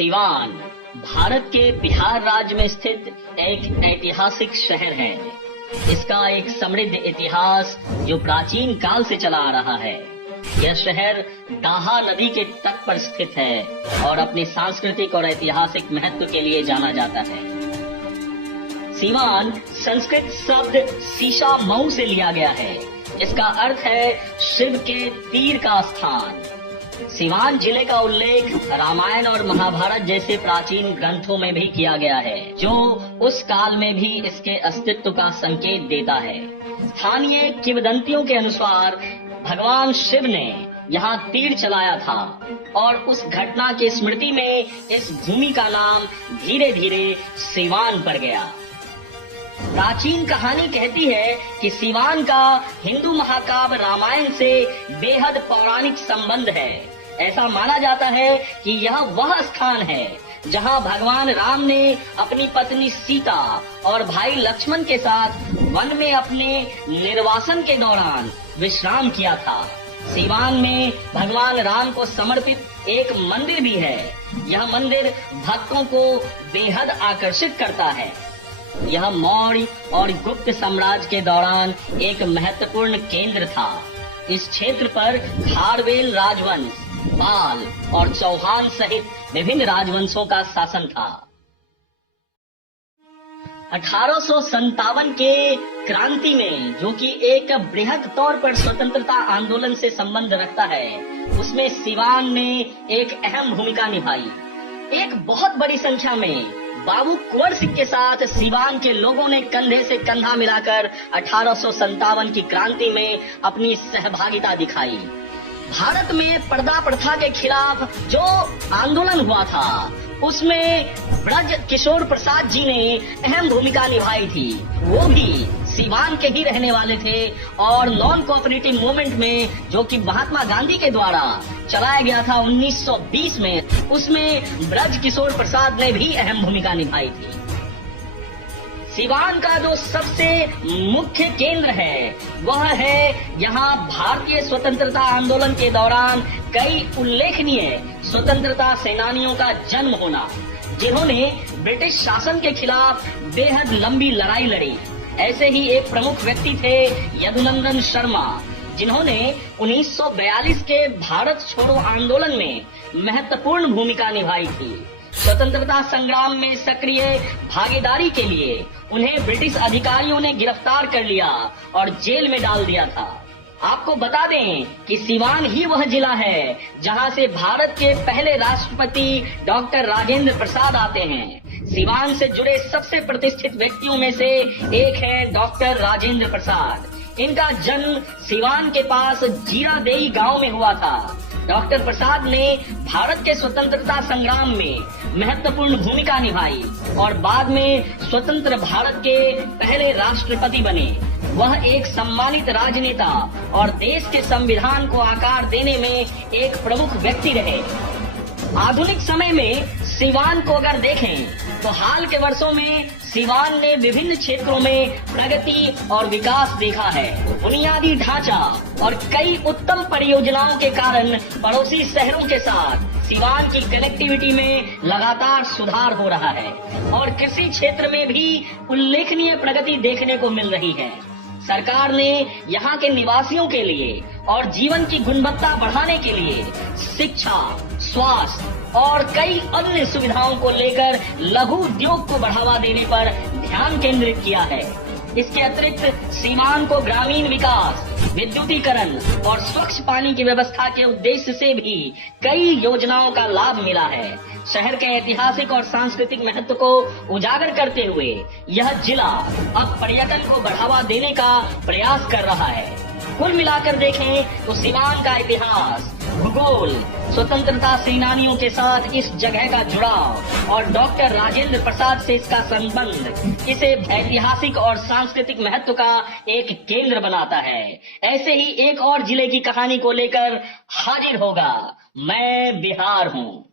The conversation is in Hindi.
सिवान भारत के बिहार राज्य में स्थित एक ऐतिहासिक शहर है। इसका एक समृद्ध इतिहास जो प्राचीन काल से चला आ रहा है। यह शहर दाहा नदी के तट पर स्थित है और अपनी सांस्कृतिक और ऐतिहासिक महत्व के लिए जाना जाता है। सिवान संस्कृत शब्द सीशा मऊ से लिया गया है। इसका अर्थ है शिव के तीर का स्थान। सिवान जिले का उल्लेख रामायण और महाभारत जैसे प्राचीन ग्रंथों में भी किया गया है, जो उस काल में भी इसके अस्तित्व का संकेत देता है। स्थानीय किंवदंतियों के अनुसार भगवान शिव ने यहाँ तीर चलाया था और उस घटना की स्मृति में इस भूमि का नाम धीरे धीरे सिवान पड़ गया। प्राचीन कहानी कहती है कि सिवान का हिंदू महाकाव्य रामायण से बेहद पौराणिक संबंध है। ऐसा माना जाता है कि यह वह स्थान है जहां भगवान राम ने अपनी पत्नी सीता और भाई लक्ष्मण के साथ वन में अपने निर्वासन के दौरान विश्राम किया था। सिवान में भगवान राम को समर्पित एक मंदिर भी है। यह मंदिर भक्तों को बेहद आकर्षित करता है। यह मौर्य और गुप्त साम्राज्य के दौरान एक महत्वपूर्ण केंद्र था। इस क्षेत्र पर खारवेल राजवंश, पाल और चौहान सहित विभिन्न राजवंशों का शासन था। 1857 के क्रांति में, जो कि एक बृहद तौर पर स्वतंत्रता आंदोलन से संबंध रखता है, उसमें सिवान ने एक अहम भूमिका निभाई। एक बहुत बड़ी संख्या में बाबू कुंवर सिंह के साथ सिवान के लोगों ने कंधे से कंधा मिलाकर 1857 की क्रांति में अपनी सहभागिता दिखाई। भारत में पर्दा प्रथा के खिलाफ जो आंदोलन हुआ था, उसमें ब्रज किशोर प्रसाद जी ने अहम भूमिका निभाई थी। वो भी सिवान के ही रहने वाले थे और नॉन कोऑपरेटिव मूवमेंट में, जो कि महात्मा गांधी के द्वारा चलाया गया था 1920 में, उसमें ब्रज किशोर प्रसाद ने भी अहम भूमिका निभाई थी। सिवान का जो सबसे मुख्य केंद्र है वह है यहाँ भारतीय स्वतंत्रता आंदोलन के दौरान कई उल्लेखनीय स्वतंत्रता सेनानियों का जन्म होना, जिन्होंने ब्रिटिश शासन के खिलाफ बेहद लंबी लड़ाई लड़ी। ऐसे ही एक प्रमुख व्यक्ति थे यदुनंदन शर्मा, जिन्होंने 1942 के भारत छोड़ो आंदोलन में महत्वपूर्ण भूमिका निभाई थी। स्वतंत्रता संग्राम में सक्रिय भागीदारी के लिए उन्हें ब्रिटिश अधिकारियों ने गिरफ्तार कर लिया और जेल में डाल दिया था। आपको बता दें कि सिवान ही वह जिला है जहां से भारत के पहले राष्ट्रपति डॉक्टर राजेंद्र प्रसाद आते हैं। सिवान से जुड़े सबसे प्रतिष्ठित व्यक्तियों में से एक है डॉक्टर राजेंद्र प्रसाद। इनका जन्म सिवान के पास जीरादेई गांव में हुआ था। डॉक्टर प्रसाद ने भारत के स्वतंत्रता संग्राम में महत्वपूर्ण भूमिका निभाई और बाद में स्वतंत्र भारत के पहले राष्ट्रपति बने। वह एक सम्मानित राजनेता और देश के संविधान को आकार देने में एक प्रमुख व्यक्ति रहे। आधुनिक समय में सिवान को अगर देखें तो हाल के वर्षों में सिवान ने विभिन्न क्षेत्रों में प्रगति और विकास देखा है। बुनियादी ढांचा और कई उत्तम परियोजनाओं के कारण पड़ोसी शहरों के साथ सिवान की कनेक्टिविटी में लगातार सुधार हो रहा है और कृषि क्षेत्र में भी उल्लेखनीय प्रगति देखने को मिल रही है। सरकार ने यहाँ के निवासियों के लिए और जीवन की गुणवत्ता बढ़ाने के लिए शिक्षा, स्वास्थ्य और कई अन्य सुविधाओं को लेकर लघु उद्योग को बढ़ावा देने पर ध्यान केंद्रित किया है। इसके अतिरिक्त सिवान को ग्रामीण विकास, विद्युतीकरण और स्वच्छ पानी की व्यवस्था के उद्देश्य से भी कई योजनाओं का लाभ मिला है। शहर के ऐतिहासिक और सांस्कृतिक महत्व को उजागर करते हुए यह जिला अब पर्यटन को बढ़ावा देने का प्रयास कर रहा है। कुल मिलाकर देखें तो सिवान का इतिहास, भूगोल, स्वतंत्रता सेनानियों के साथ इस जगह का जुड़ाव और डॉक्टर राजेंद्र प्रसाद से इसका संबंध इसे ऐतिहासिक और सांस्कृतिक महत्व का एक केंद्र बनाता है। ऐसे ही एक और जिले की कहानी को लेकर हाजिर होगा मैं बिहार हूँ।